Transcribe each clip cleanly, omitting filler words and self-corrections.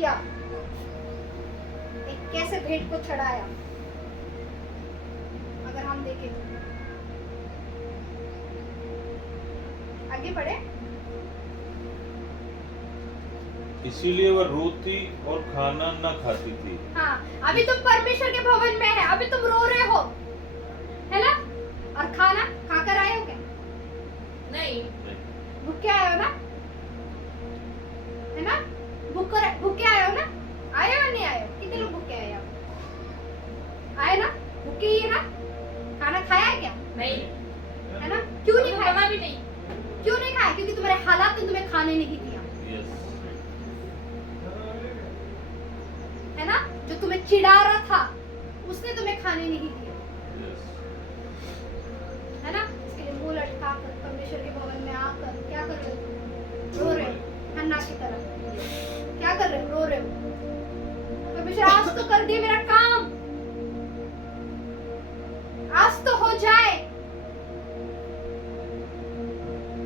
किया, एक कैसे भेंट को चढ़ाया, अगर हम देखें तो। आगे बढ़े। इसीलिए वह रोती और खाना न खाती थी। हाँ, अभी तुम परमेश्वर के भवन में है, अभी तुम रो रहे हो, है ना? और खाना खाकर आए हो क्या? नहीं, भूखे आए हो ना? है ना? भूखे आए हो ना? आए हो नहीं आए हो? कितने लोग भूखे आए हो? आए ना? भूखे ही है ना? खाना खाया है क्या? नहीं, है ना? क्यों नहीं तो खाया? बना भी नहीं। क्यों नहीं खाया? क्योंकि तुम्हारे हालात ने तुम्हें खाने नहीं दिया, यस, है ना? जो तुम्हें चिढ़ा रहा था, उसने तुम्हें खाने नहीं दिया, यस। है ना? इसके लिए मुंह लटका कर परमेश्वर के भवन में आकर क्या कर रहे हो? रो रहे हो, हन्ना की तरह। क्या कर रहे हो? रो रहे हो। परमेश्वर आज तो कर दिए मेरा काम, आज तो हो जाए।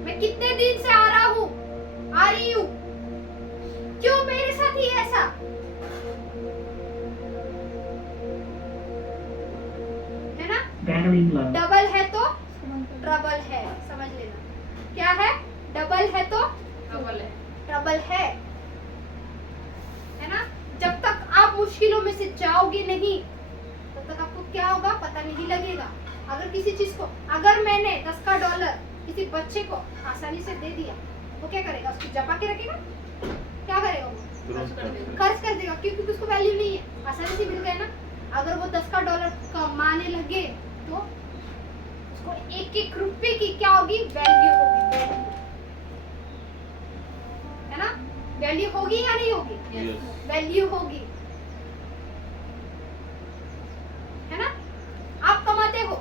मैं कितने दिन से आ रहा हूँ, आ रही हूँ, क्यों मेरे साथ ही ऐसा? है ना? Battery low. डबल है तो ट्रबल है, समझ लेना। क्या है? डबल है तो डबल है। ट्रबल है ना? जब तक आप मुश्किलों में से जाओगे नहीं, तब तक आपको क्या होगा पता नहीं लगेगा। अगर किसी चीज को, अगर मैंने 10 का डॉलर किसी बच्चे को आसानी से दे दिया, वो क्या करेगा? उसको जमा के रखेगा? क्या करेगा वो? तुरंत कर देगा। खर्च कर देगा, क्योंकि उसको वैल्यू नहीं है, आसानी से मिल गया ना। अगर वो 10 का डॉलर कमाने लगे तो उसको एक एक रुपए की क्या होगी? वैल्यू होगी, वैल्यू, है ना? वैल्यू होगी या नहीं होगी? यस, वैल्यू होगी, है ना? आप कमाते हो,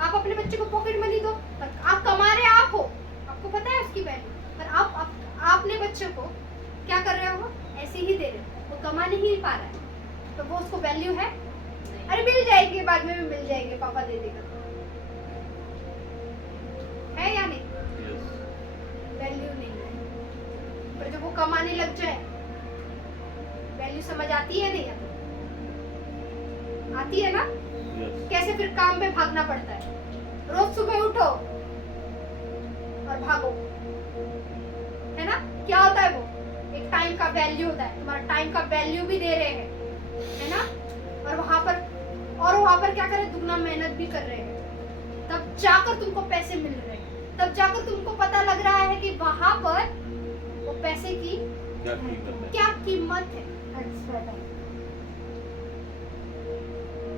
आप अपने बच्चे को पॉकेट मनी दो, पर आप कमा रहे आप हो, आपको पता है उसकी वैल्यू, पर आप अपने बच्चे को क्या कर रहे हो? ऐसे ही दे रहे हो, वो कमा नहीं पा रहा है, तो वो उसको वैल्यू है? अरे मिल जाएगी, बाद में भी मिल जाएगी, पापा दे देगा, है या नहीं? यस। वैल्यू नहीं है। पर जब वो कमाने लग जाए, वैल्यू समझ आती है नहीं आती? आती है ना? यस, कैसे फिर काम पे भागना पड़ता है, रोज सुबह उठो और भागो, है ना? क्या होता है वो? एक टाइम का वैल्यू होता है, तुम्हारा टाइम का वैल्यू भी दे रहे हैं, है ना? और वहां पर क्या कर रहे हैं? दुगना मेहनत भी कर रहे हैं, तब जाकर तुमको पैसे मिल रहे हैं, तब जाकर तुमको पता लग रहा है कि वहां पर वो पैसे की क्या कीमत है? क्या कीमत है,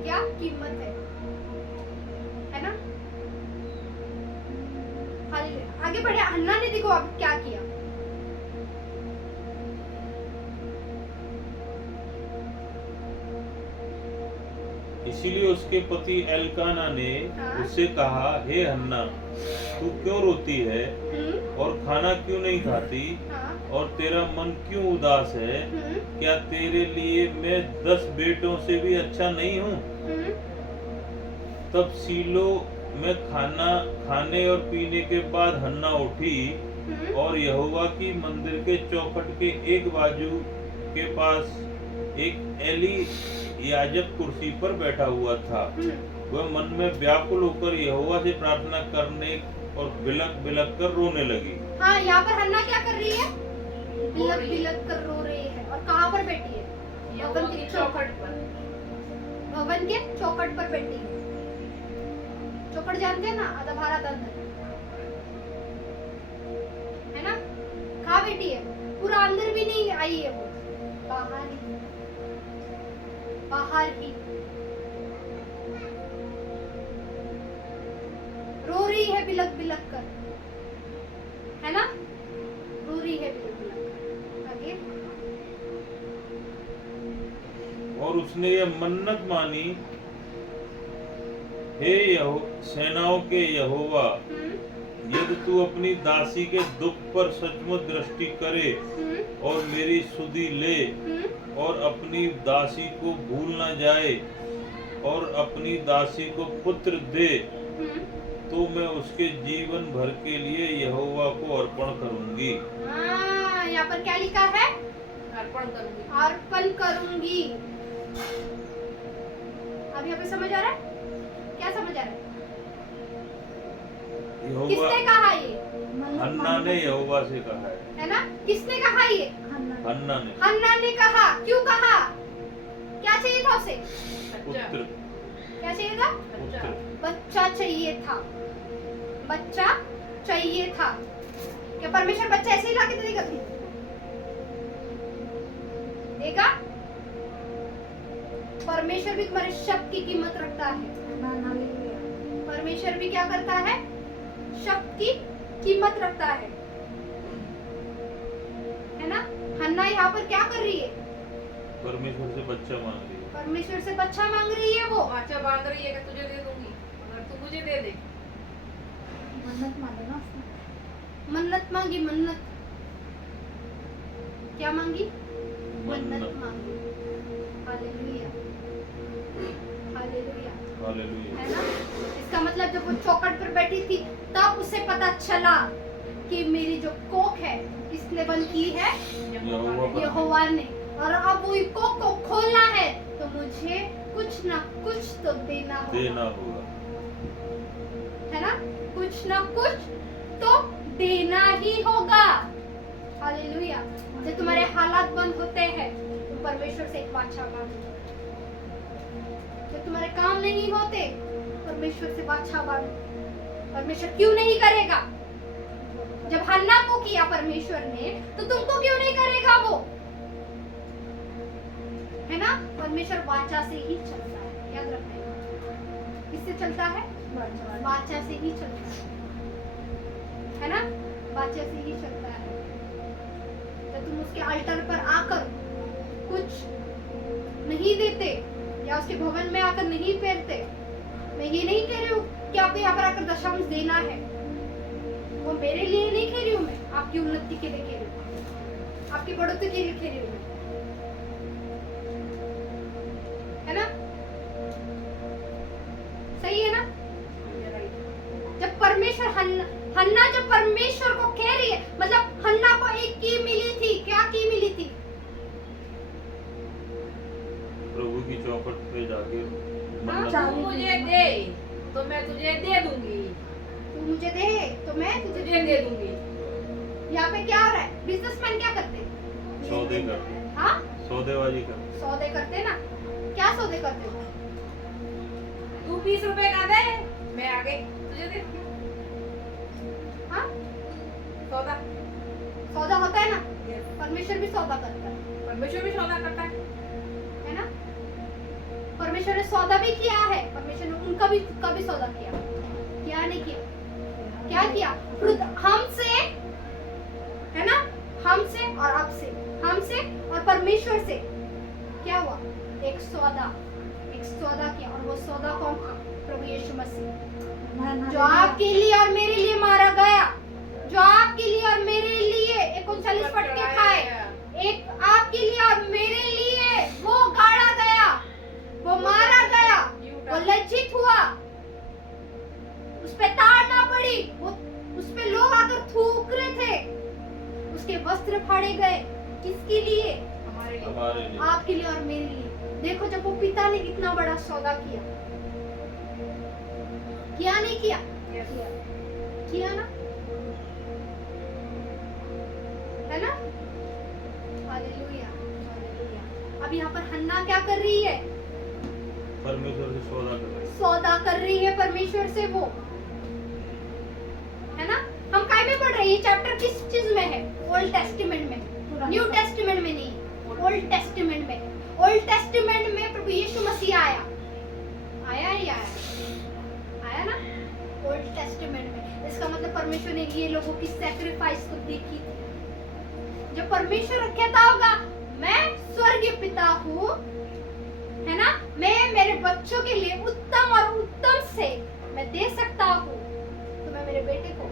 क्या कीमत है ना? हालेलुया। आगे बढ़े। हन्ना ने देखो अब क्या किया। इसीलिए उसके पति एल्काना ने हाँ। उससे कहा, हे हन्ना, तू क्यों रोती है और खाना क्यों नहीं खाती हाँ, और तेरा मन क्यों उदास है? क्या तेरे लिए मैं 10 बेटों से भी अच्छा नहीं हूँ? तब सीलो में खाने और पीने के बाद हन्ना उठी और यहोवा की मंदिर के चौखट के एक बाजू के पास एक एली याजक कुर्सी पर बैठा हुआ था। वह मन में व्याकुल होकर यहोवा से प्रार्थना करने और बिलक बिलक कर रोने लगी। हाँ, यहाँ पर हन्ना क्या कर रही है? बिलक बिलक कर रो रही है। और कहाँ पर बैठी है? भवन के चौखट पर। भवन के चौखट पर बैठी है। चौखट जानते हैं ना? आधा भार आधा अंदर, है ना? कहाँ बैठी है? पूरा अंदर भी नहीं आई है वो, बाहर ही, बाहर ही रो रही है बिलक बिलक कर, है ना? रो रही है बिलक बिलक कर। आगे। और उसने यह मन्नत मानी, हे सेनाओं के यहोवा, यदि तू अपनी दासी के दुख पर सचमुच दृष्टि करे और मेरी सुधि ले और अपनी दासी को भूल न जाए और अपनी दासी को पुत्र दे, तो मैं उसके जीवन भर के लिए यहोवा को अर्पण करूंगी। यहाँ पर क्या लिखा है? अर्पण करूंगी। अर्पण करूंगी। अब यहाँ पे समझ आ रहा है? क्या समझ आ रहा है? यहोवा किसने कहा ये? हन्ना ने यहोवा से कहा है ना? किसने कहा ये? हन्ना ने कहा। क्यों कहा? क्या चाहिए था उसे? बच्चा। पुत्र क्या चाहिए था? बच्चा। बच्चा चाहिए था। बच्चा चाहिए था। क्या परमेश्वर बच्चा ऐसे ही लाके देगा तुमको? देगा? परमेश्वर भी तुम्हारे शब्द की कीमत रखता है। परमेश्वर भी क्या करता है? शब्द की कीमत रखता है ना? हन्ना यहाँ पर क्या कर रही है? परमेश्वर से बच्चा मांग रही है। परमेश्वर से बच्चा मांग रही है वो। बच्चा बांध रही है कि तुझे दे दूंगी अगर तू मुझे दे दे। मन्नत मांगी। मन्नत क्या मांगी? मन्नत मन्नत। मांगी। हालेलुया। हालेलुया। हालेलुया। है ना? इसका मतलब जब वो चौखट पर बैठी थी तब उसे पता चला कि मेरी जो कोख है किसने बंद की है? यहोवा यहोवा ने। और अब वो कोख को खोलना है तो मुझे कुछ ना कुछ तो देना देना होगा। होगा। है ना? कुछ ना कुछ तो देना ही होगा। हालेलुया। जब तुम्हारे हालात बंद होते हैं तो परमेश्वर से एक बादशाह मांगो। जब तुम्हारे काम नहीं होते परमेश्वर से बादशाह मांगो। परमेश्वर क्यों नहीं करेगा? जब हन्ना को किया परमेश्वर ने तो तुमको क्यों नहीं करेगा वो? है ना? परमेश्वर वाचा से ही चलता है। याद रखना। किससे चलता है? वाचा से ही चलता है ना? वाचा से ही चलता है। जब तुम उसके अल्टर पर आकर कुछ नहीं देते या उसके भवन में आकर नहीं फेरते, मैं ये नहीं कह रही हूँ कि आपको यहाँ पर आकर दशांश देना है। वो मेरे लिए नहीं कह रही हूँ, मैं आपकी उन्नति के लिए कह रही हूँ, आपकी बढ़ोतरी के लिए कह रही हूँ। है ना? सही है ना? जब परमेश्वर हन्ना जब परमेश्वर को कह रही है, मतलब हन्ना को एक की मिली थी। क्या की मिली थी? प्रभु की चौखट पे जाके मन्नत तू मांगी। मुझे दे तो मैं तुझे दे दूंगी। तू मुझे दे तो मैं तुझे तुझे दे दूंगी। यहाँ पे क्या हो रहा है? बिजनेसमैन क्या करते हैं? सौदे करते, हाँ, सौदेबाजी करते। सौदे करते ना। क्या सौदे करते हो? तू 20 रुपए का दे मैं आगे तुझे दे दूंगी। हाँ, सौदा। सौदा होता है ना। परमेश्वर भी सौदा करता है। परमेश्वर भी सौदा करता है ना? परमेश्वर ने सौदा भी किया है। परमेश्वर ने उनका भी सौदा किया। क्या नहीं किया? क्या किया? हमसे, है ना? हमसे और आपसे, हमसे और परमेश्वर से क्या हुआ? एक सौदा किया। और वो सौदा कौन था? प्रभु यीशु मसीह, जो आपके लिए और मेरे लिए मारा गया, जो आपके लिए और मेरे लिए 39 फटके खाए, एक आपके लिए और मेरे लिए वो गाड़ा गया, वो मारा गया, वो लज्जित हुआ, उस पे ताड़ना पड़ी, वो उस पे लोग आकर थूक रहे थे, उसके वस्त्र फाड़े गए। किसके लिए? हमारे लिए। हमारे लिए। आपके लिए और मेरे लिए। देखो जब वो पिता ने कितना बड़ा सौदा किया नहीं किया? किया ना? है ना? हालेलुया। हालेलुया। अब यहाँ पर हन्ना क्या कर रही है? परमेश्वर से सौदा कर रही है। सौदा कर रही है परमेश्वर से वो। है ना? हम काय में पढ़ रहे हैं? ये चैप्टर किस चीज में है? ओल्ड टेस्टिमेंट में, न्यू टेस्टिमेंट में नहीं, ओल्ड टेस्टिमेंट में। ओल्ड टेस्टिमेंट में प्रभु यीशु मसीह आया ना ओल्ड टेस्टिमेंट में। इसका मतलब परमेश्वर ने ये लोगों की सैक्रिफाइस को देखी थी। जब परमेश्वर कहता होगा मैं स्वर्गीय पिता हूँ, है ना, मैं मेरे बच्चों के लिए उत्तम और उत्तम से मैं दे सकता हूँ, तो मैं मेरे बेटे को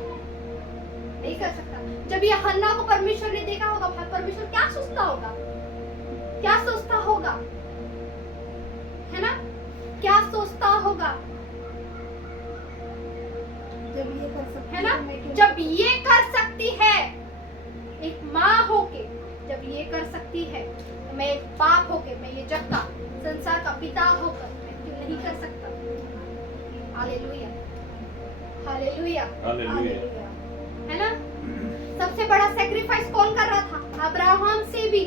नहीं कर सकता। जब ये हन्ना को परमेश्वर ने देखा होगा, परमेश्वर क्या सोचता होगा? क्या सोचता होगा? है ना? क्या सोचता होगा? जब ये कर सकती है ना? तो मैं क्यों जब ये कर सकती है, एक माँ होके जब ये कर सकती है, बाप होके, मैं ये जग का संसार का पिता होकर मैं क्यों नहीं कर सकता? Hallelujah, hallelujah, hallelujah. है ना? सबसे बड़ा सैक्रिफाइस कौन कर रहा था? अब्राहम से भी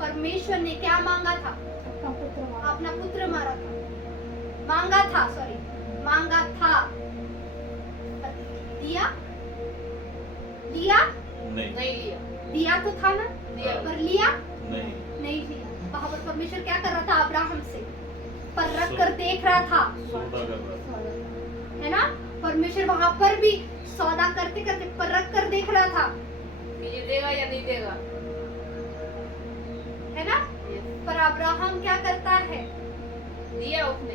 परमेश्वर ने क्या मांगा था? अपना पुत्र मारा। अपना पुत्र मारा था, मांगा था, सॉरी, मांगा था। दिया? दिया? नहीं नहीं लिया, दिया तो था ना, दिया पर लिया नहीं नहीं लिया। वहां पर परमेश्वर क्या कर रहा था? अब्राहम से परख कर देख रहा था, सौदा कर रहा था। है ना? परमेश्वर वहां पर भी सौदा करते करते परख कर देख रहा था, कि ये देगा या नहीं देगा। है ना? पर अब्राहम क्या करता है? दिया उसने।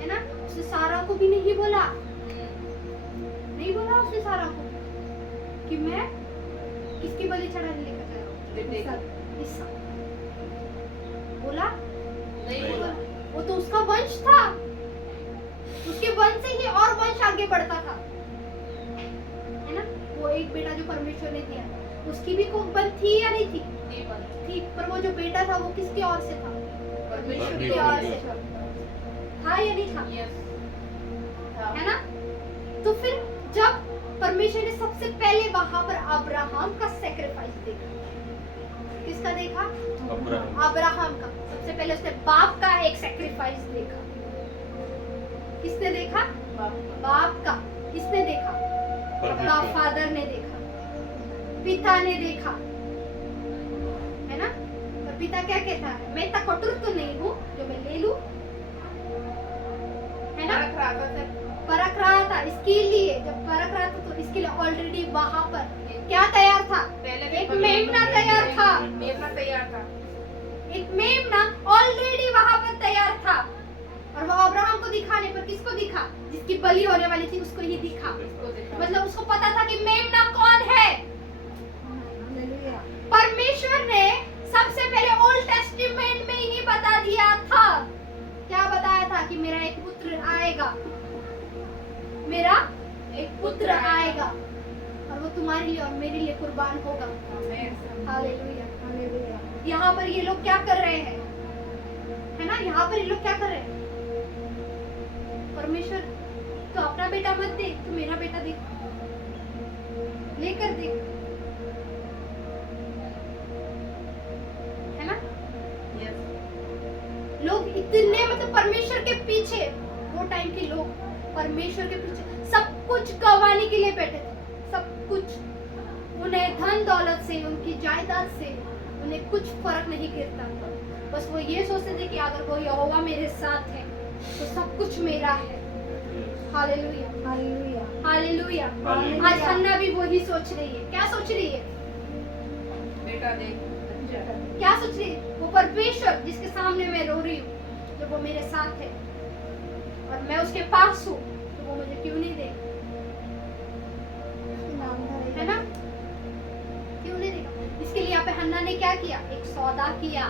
है ना? उसने सारा को भी नहीं बोला, नहीं बोला उसने सारा को कि मैं किसकी बलि चढ़ाने लेकर जा रहा हूँ। बेटे का। इसका बोला? नहीं नहीं। बोला। वो तो उसका वंश था, उसके वंश से ही और वंश आगे बढ़ता था, है ना? वो एक बेटा जो परमेश्वर ने दिया, उसकी भी कोई बन थी या नहीं थी? नहीं बना। थी, पर वो जो बेटा था वो किसके ओर से था? परमेश्वर की परमेश्वर ओर की से ओर था, था या नहीं था? यस। था। है ना? तो फिर जब परमेश्वर ने सबसे पहले वहां पर अब्राहम का सैक्रिफाइस देखा, किसका देखा? अब्राहम। अब्राहम का। सबसे पहले उसने बाप का एक सैक्रिफाइस देखा। किसने देखा? बाप का। बाप का। किसने देखा? अपना परमेश्वर। फादर ने देखा, पिता ने देखा, है ना? और पिता क्या कहता है? मैं इतना कठोर तो नहीं हूँ जो मैं ले लूं, है ना? परख रहा था सर। परख रहा था, इसके लिए जब परख रहा था तो इसके लिए ऑलरेडी वहां पर क्या तैयार था? पहले एक मेमना तैयार था, मेमना तैयार था। एक मेमना ऑलरेडी वहां पर तैयार था, और वो अब्राहम को दिखाने पर किसको दिखा? जिसकी बलि होने वाली थी उसको ही दिखा। इसको देखा। मतलब उसको पता था कि मेमना कौन है। हालेलुया। परमेश्वर ने सबसे पहले ओल्ड टेस्टामेंट में ही बता दिया था। क्या बताया था? कि मेरा एक पुत्र आएगा, मेरा एक पुत्र आएगा, और वो तुम्हारे लिए और मेरे लिए कुर्बान होगा। आमेन। हालेलुया। हालेलुया। यहाँ पर ये लोग क्या कर रहे हैं? है ना? यहाँ पर ये लोग क्या कर रहे हैं? परमेश्वर तो अपना बेटा मत दे, तो मेरा बेटा दे, लेकर दे, है ना? यस। लोग इतने मतलब परमेश्वर के पीछे, वो टाइम के लोग परमेश्वर के पीछे सब कुछ गंवाने के लिए बैठे थे, सब कुछ। उन्हें धन दौलत से, उनकी जायदाद से उन्हें कुछ फर्क नहीं गिरता था। बस वो ये सोचते थे कि अगर कोई यहोवा मेरे साथ है तो सब कुछ मेरा है। Hallelujah, hallelujah. हालेलुया। हालेलुया। आज हन्ना भी वही सोच रही है। क्या सोच रही है? बेटा दे। क्या सोच रही है? वो परमेश्वर जिसके सामने मैं रो रही हूँ, जब वो मेरे साथ है और मैं उसके पास हूँ, तो वो मुझे क्यों नहीं दे? है ना? क्यों नहीं देगा? इसके लिए यहाँ पे हन्ना ने क्या किया? एक सौदा किया।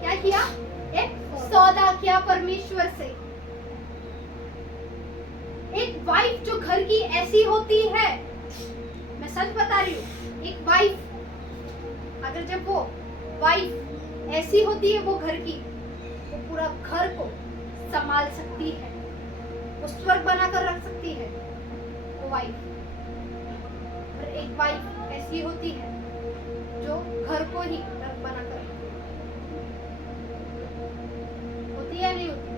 क्या किया? एक सौदा किया परमेश्वर से। एक वाइफ जो घर की ऐसी होती है, मैं सच बता रही हूँ, एक वाइफ अगर जब वो वाइफ ऐसी होती है, वो घर की, वो पूरा घर को संभाल सकती है, वो स्वर्ग बनाकर रख सकती है वो वाइफ। और एक वाइफ ऐसी होती है जो घर को ही नरक बनाकर रखती है। होती है या नहीं होती?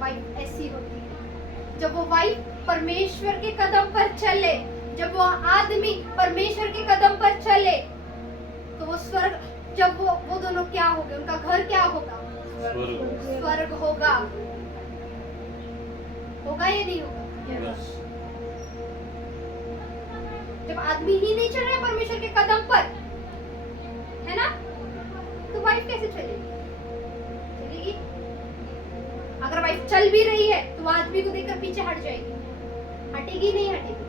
वाइफ ऐसी होती है। जब वो वाइफ परमेश्वर के कदम पर चले, जब वो आदमी परमेश्वर के कदम पर चले, तो वो स्वर्ग, जब वो दोनों क्या हो गए? उनका घर क्या होगा? स्वर्ग। स्वर्ग होगा। होगा या नहीं होगा? बस। जब आदमी ही नहीं चल रहा है परमेश्वर के कदम पर, है ना, तो वाइफ कैसे चलेगी? चलेगी? अगर वाइफ चल भी रही है तो वो आदमी को देखकर पीछे हट जाएगी। हटेगी नहीं हटेगी?